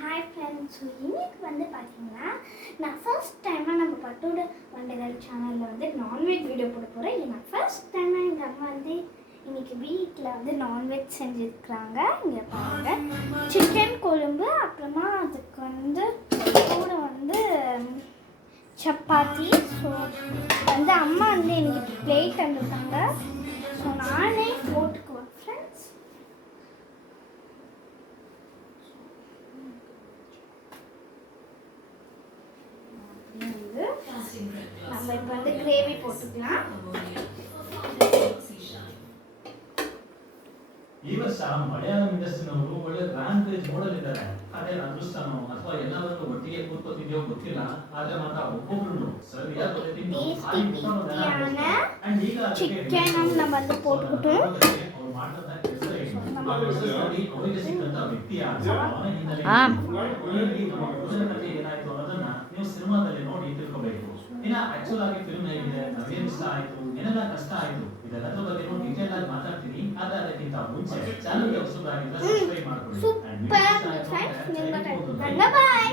Hi friends, இன்னைக்கு வந்து பார்த்தீங்கன்னா நான் ஃபர்ஸ்ட் டைமாக நம்ம பட்டோட வண்டகர் சேனலில் வந்து நான்வெஜ் வீடியோ போட போகிறேன். நான் ஃபர்ஸ்ட் டைமாக எங்கள் அம்மா வந்து இன்னைக்கு வீட்டில் வந்து நான்வெஜ் செஞ்சுருக்குறாங்க. இங்கே பாருங்க, சிக்கன் குழம்பு, அப்புறமா அதுக்கு வந்து கூட வந்து சப்பாத்தி. ஸோ வந்து அம்மா வந்து எனக்கு பிளேட் தந்துருக்காங்க. ஸோ நானே போட்டுக்குவேன் ஃப்ரெண்ட்ஸ். நம்ம இப்போ வந்து கிரேவி போட்டுக்கலாம். ಈ ವರ್ಷ ಮಲಯಾಳಂ ಇಂಡಸ್ಟ್ರಿನವರು ಒಳ್ಳೆ ರ್ಯಾಂಪೇಜ್ ಮಾಡಲ್ ಇದ್ದಾರೆ. ಅದೇ ಅದೃಷ್ಟನೋ ಅಥವಾ ಎಲ್ಲರೂ ಒಟ್ಟಿಗೆ ಕೂತ್ಕೋತಿದ್ಯೋ ಗೊತ್ತಿಲ್ಲ, ಆದ್ರೆ ಮಾತ್ರ ಒಬ್ಬೊಬ್ರು ಸರಿಯಾದ ಚಿಕನ್ நம்ம வந்து போட்டுக்கிட்டோம். ಅವರಿಗೆ ಸಿಕ್ಕಂತ ವ್ಯಕ್ತಿ ಏನಾಯ್ತು ಅನ್ನೋದನ್ನ ನೀವು ಸಿನಿಮಾದಲ್ಲಿ ನೋಡಿ ತಿಳ್ಕೋಬೇಕು. ಇನ್ನ ಆಕ್ಚುಲ್ ಆಗಿ ಫಿಲ್ಮ್ ಹೇಗಿದೆ, ನಮಗೇನ್ ಇಷ್ಟ ಆಯ್ತು, ಏನೆಲ್ಲ ಕಷ್ಟ ಆಯ್ತು, ಇದೆಲ್ಲದ್ರ ಬಗ್ಗೆ ನೋಡಿ ಡೀಟೇಲ್ ಆಗಿ ಮಾತಾಡ್ತೀನಿ. ಆದ್ರೆ ಅದಕ್ಕಿಂತ ಮುಂಚೆ ಚಾನಲ್ಗೆ ಹೊಸಬರಾಗಿದ್ರೆ ಸಬ್ಸ್ಕ್ರೈಬ್ ಮಾಡ್ಕೊಳ್ಳಿ. ಬಾಯ್.